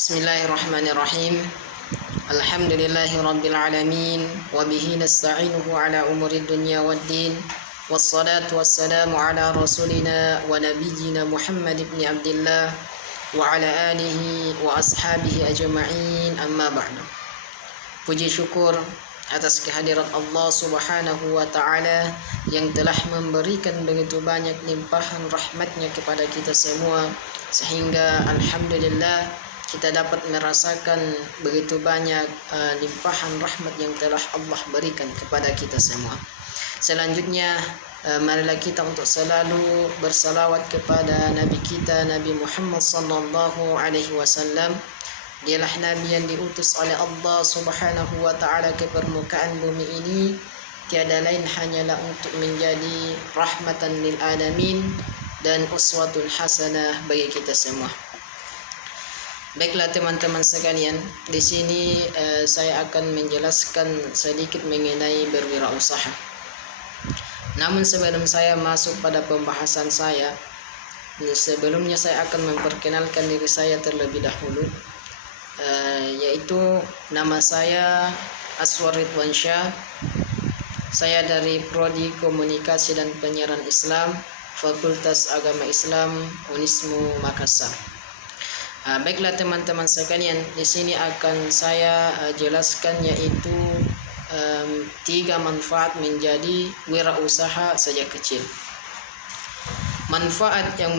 Bismillahirrahmanirrahim. Alhamdulillahirabbil alamin wa bihi nasta'inuhu ala umuri dunya waddin. Wassalatu wassalamu ala rasulina wa nabiyyina Muhammad ibn Abdullah wa ala alihi wa ashabihi ajma'in, amma ba'du. Puji syukur atas kehadiran Allah Subhanahu wa ta'ala yang telah memberikan begitu banyak limpahan rahmatnya kepada kita semua, sehingga alhamdulillah kita dapat merasakan begitu banyak limpahan rahmat yang telah Allah berikan kepada kita semua. Selanjutnya marilah kita untuk selalu bersalawat kepada Nabi kita, Nabi Muhammad sallallahu alaihi wasallam. Dialah Nabi yang diutus oleh Allah Subhanahu wa ta'ala ke permukaan bumi ini, tiada lain hanyalah untuk menjadi rahmatan lil alamin dan uswatul hasanah bagi kita semua. Baiklah teman-teman sekalian, di sini saya akan menjelaskan sedikit mengenai berwirausaha. Namun sebelum saya masuk pada pembahasan saya, sebelumnya saya akan memperkenalkan diri saya terlebih dahulu, yaitu nama saya Aswar Ridwansyah. Saya dari Prodi Komunikasi dan Penyiaran Islam, Fakultas Agama Islam Unismu Makassar. Baiklah teman-teman sekalian, di sini akan saya jelaskan yaitu 3 manfaat menjadi wirausaha sejak kecil. Manfaat yang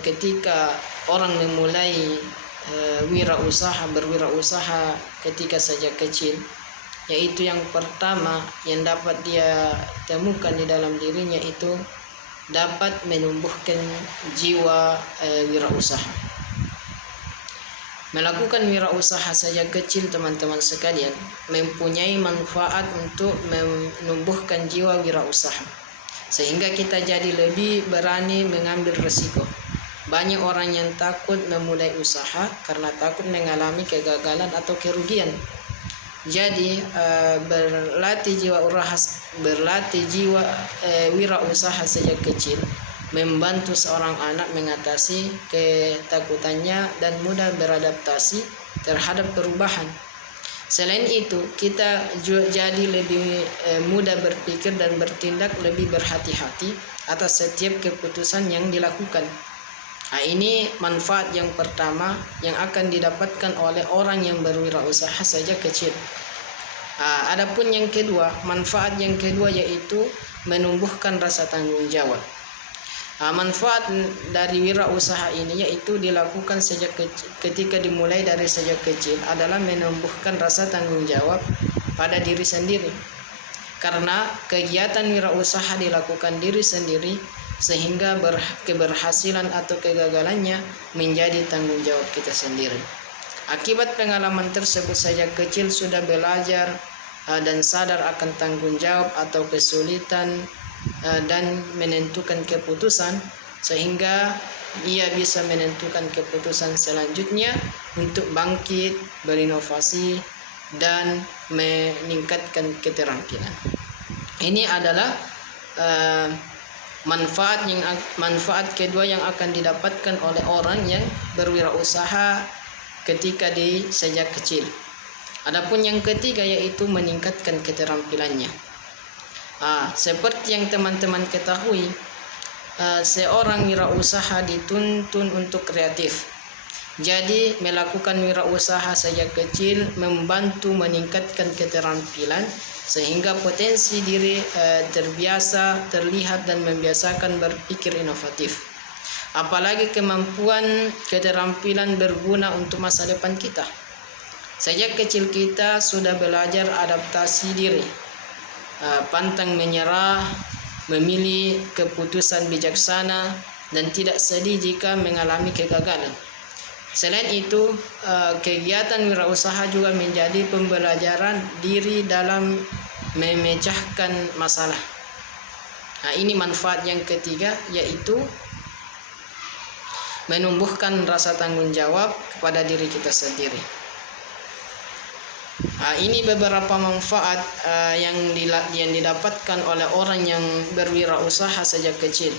ketika orang memulai berwirausaha ketika sejak kecil, yaitu yang pertama yang dapat dia temukan di dalam dirinya itu dapat menumbuhkan jiwa wirausaha. Melakukan wirausaha sejak kecil teman-teman sekalian mempunyai manfaat untuk menumbuhkan jiwa wirausaha, sehingga kita jadi lebih berani mengambil resiko. Banyak orang yang takut memulai usaha karena takut mengalami kegagalan atau kerugian. Jadi berlatih jiwa wirausaha sejak kecil membantu seorang anak mengatasi ketakutannya dan mudah beradaptasi terhadap perubahan. Selain itu, kita jadi lebih mudah berpikir dan bertindak lebih berhati-hati atas setiap keputusan yang dilakukan. Ini manfaat yang pertama yang akan didapatkan oleh orang yang berwirausaha sejak kecil. Adapun yang kedua, manfaat yang kedua yaitu menumbuhkan rasa tanggung jawab. Manfaat dari wirausaha ini yaitu dilakukan ketika dimulai dari sejak kecil adalah menumbuhkan rasa tanggung jawab pada diri sendiri. Karena kegiatan wirausaha dilakukan diri sendiri, sehingga keberhasilan atau kegagalannya menjadi tanggung jawab kita sendiri. Akibat pengalaman tersebut sejak kecil sudah belajar dan sadar akan tanggung jawab atau kesulitan dan menentukan keputusan, sehingga ia bisa menentukan keputusan selanjutnya untuk bangkit, berinovasi dan meningkatkan keterampilan. Ini adalah manfaat kedua yang akan didapatkan oleh orang yang berwirausaha ketika sejak kecil. Adapun yang ketiga yaitu meningkatkan keterampilannya. Seperti yang teman-teman ketahui, seorang wirausaha dituntun untuk kreatif. Jadi melakukan wirausaha sejak kecil membantu meningkatkan keterampilan, sehingga potensi diri terbiasa terlihat dan membiasakan berpikir inovatif. Apalagi kemampuan keterampilan berguna untuk masa depan kita. Sejak kecil kita sudah belajar adaptasi diri, pantang menyerah, memilih keputusan bijaksana, dan tidak sedih jika mengalami kegagalan. Selain itu, kegiatan wirausaha juga menjadi pembelajaran diri dalam memecahkan masalah. Ini manfaat yang ketiga yaitu menumbuhkan rasa tanggung jawab kepada diri kita sendiri. Ini beberapa manfaat yang didapatkan oleh orang yang berwirausaha sejak kecil.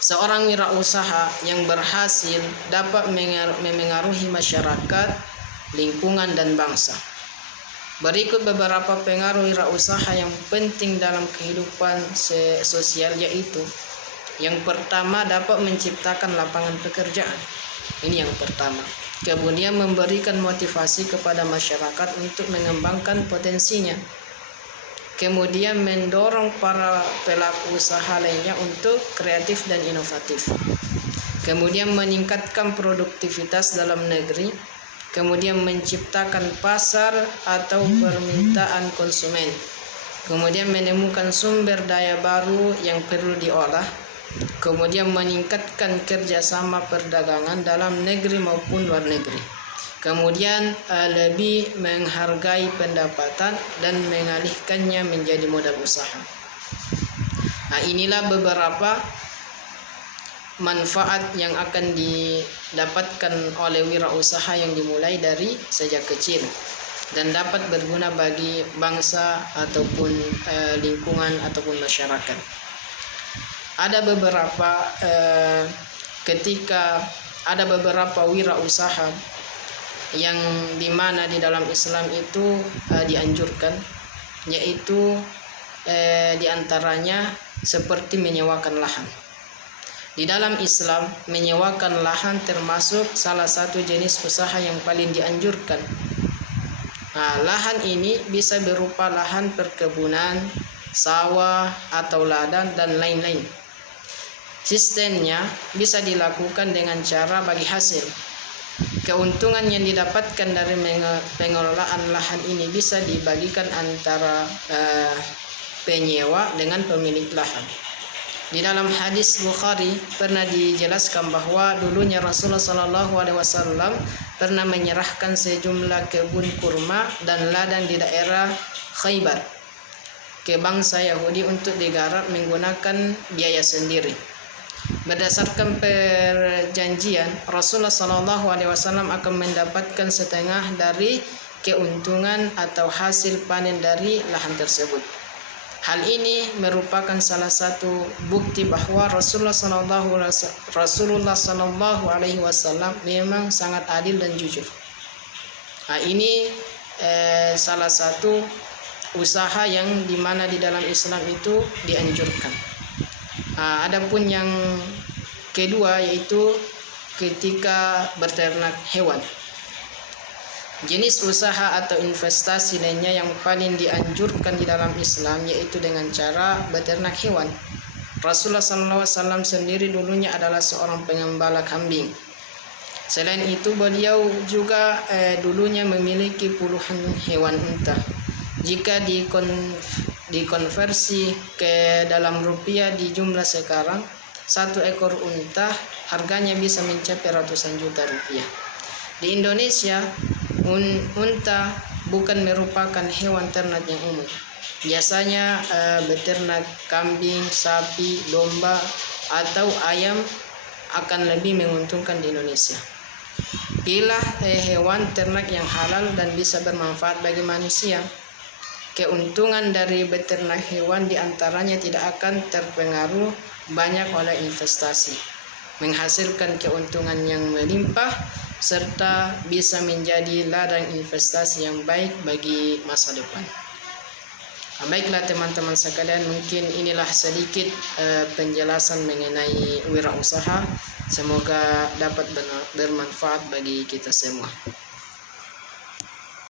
Seorang wirausaha yang berhasil dapat memengaruhi masyarakat, lingkungan, dan bangsa. Berikut beberapa pengaruh wirausaha yang penting dalam kehidupan sosial, yaitu yang pertama, dapat menciptakan lapangan pekerjaan. Ini yang pertama. Kemudian memberikan motivasi kepada masyarakat untuk mengembangkan potensinya. Kemudian mendorong para pelaku usaha lainnya untuk kreatif dan inovatif. Kemudian meningkatkan produktivitas dalam negeri. Kemudian menciptakan pasar atau permintaan konsumen. Kemudian menemukan sumber daya baru yang perlu diolah. Kemudian meningkatkan kerjasama perdagangan dalam negeri maupun luar negeri. Kemudian lebih menghargai pendapatan dan mengalihkannya menjadi modal usaha. Nah, inilah beberapa manfaat yang akan didapatkan oleh wirausaha yang dimulai dari sejak kecil dan dapat berguna bagi bangsa ataupun lingkungan ataupun masyarakat. Ada beberapa wirausaha yang dimana di dalam Islam itu dianjurkan, yaitu diantaranya seperti menyewakan lahan. Di dalam Islam, menyewakan lahan termasuk salah satu jenis usaha yang paling dianjurkan. Nah, lahan ini bisa berupa lahan perkebunan, sawah atau ladang dan lain-lain. Sistemnya bisa dilakukan dengan cara bagi hasil. Keuntungan yang didapatkan dari pengelolaan lahan ini bisa dibagikan antara penyewa dengan pemilik lahan. Di dalam hadis Bukhari pernah dijelaskan bahwa dulunya Rasulullah SAW pernah menyerahkan sejumlah kebun kurma dan ladang di daerah Khaybar ke bangsa Yahudi untuk digarap menggunakan biaya sendiri. Berdasarkan perjanjian, Rasulullah SAW akan mendapatkan setengah dari keuntungan atau hasil panen dari lahan tersebut. Hal ini merupakan salah satu bukti bahwa Rasulullah SAW memang sangat adil dan jujur. Nah, ini salah satu usaha yang dimana di dalam Islam itu dianjurkan. Adapun yang kedua yaitu ketika berternak hewan. Jenis usaha atau investasi lainnya yang paling dianjurkan di dalam Islam yaitu dengan cara beternak hewan. Rasulullah SAW sendiri dulunya adalah seorang pengembala kambing. Selain itu beliau juga dulunya memiliki puluhan hewan unta. Jika dikonversi ke dalam rupiah di jumlah sekarang, satu ekor unta harganya bisa mencapai ratusan juta rupiah. Di Indonesia, unta bukan merupakan hewan ternak yang umum. Biasanya beternak kambing, sapi, domba, atau ayam akan lebih menguntungkan di Indonesia. Pilih hewan ternak yang halal dan bisa bermanfaat bagi manusia. Keuntungan dari beternak hewan diantaranya tidak akan terpengaruh banyak oleh investasi, menghasilkan keuntungan yang melimpah, serta bisa menjadi ladang investasi yang baik bagi masa depan. Baiklah teman-teman sekalian, mungkin inilah sedikit penjelasan mengenai wirausaha. Semoga dapat bermanfaat bagi kita semua.